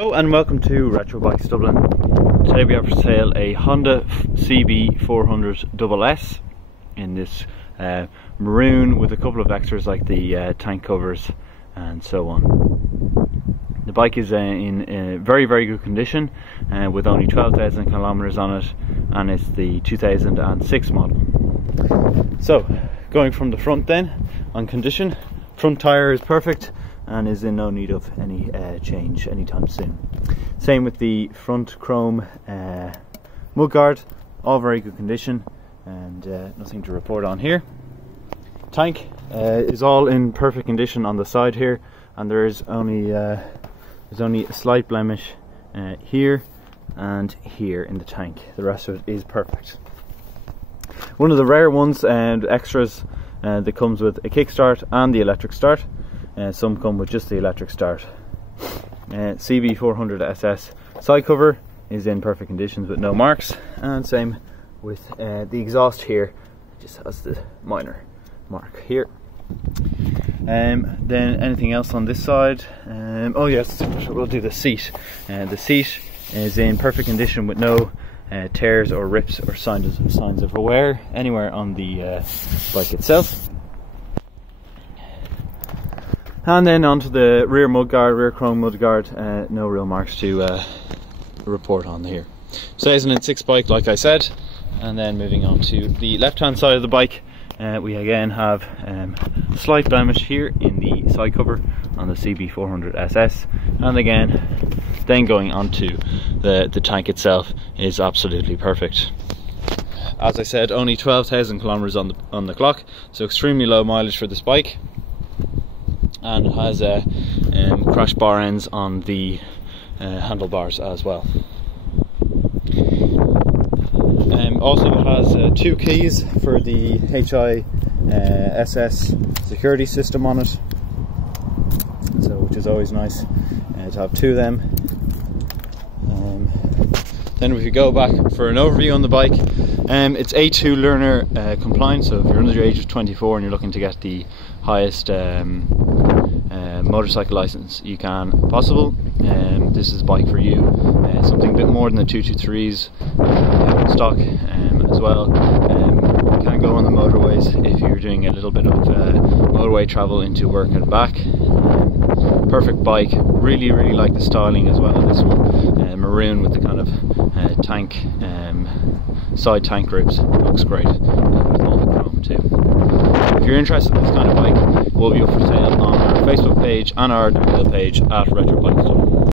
Hello and welcome to Retro Bikes Dublin. Today we have for sale a Honda CB400ss in this maroon with a couple of extras like the tank covers and so on. The bike is in very good condition with only 12,000 kilometers on it, and it's the 2006 model. So going from the front then, on condition, front tyre is perfect and is in no need of any change anytime soon. Same with the front chrome mudguard, all very good condition and nothing to report on here. Tank is all in perfect condition on the side here, and there's only a slight blemish here and here in the tank. The rest of it is perfect. One of the rare ones and extras that comes with a kickstart and the electric start. Some come with just the electric start. CB400ss side cover is in perfect conditions with no marks, and same with the exhaust here, it just has the minor mark here. Then anything else on this side? Oh yes, we'll do the seat. The seat is in perfect condition with no tears or rips or signs of wear anywhere on the bike itself. And then onto the rear mudguard, rear chrome mudguard, no real marks to report on here. 2006 bike, like I said. And then moving on to the left hand side of the bike, we again have a slight blemish here in the side cover on the CB400ss, and again then going on to the tank itself is absolutely perfect. As I said, only 12,000 kilometers on the clock, so extremely low mileage for this bike. And it has crash bar ends on the handlebars as well. Also it has 2 keys for the HISS security system on it, so which is always nice to have 2 of them. Then if we go back for an overview on the bike, it's A2 learner compliant, so if you're under the age of 24 and you're looking to get the highest motorcycle license you can possible, this is a bike for you. Something a bit more than the 223s stock as well. You can go on the motorways if you're doing a little bit of motorway travel into work and back. Perfect bike. Really like the styling as well of this one. Maroon with the kind of tank side tank ribs. Looks great with all the chrome too. If you're interested in this kind of bike, we'll be up for sale on our Facebook page and our page at Retro Bikes Dublin.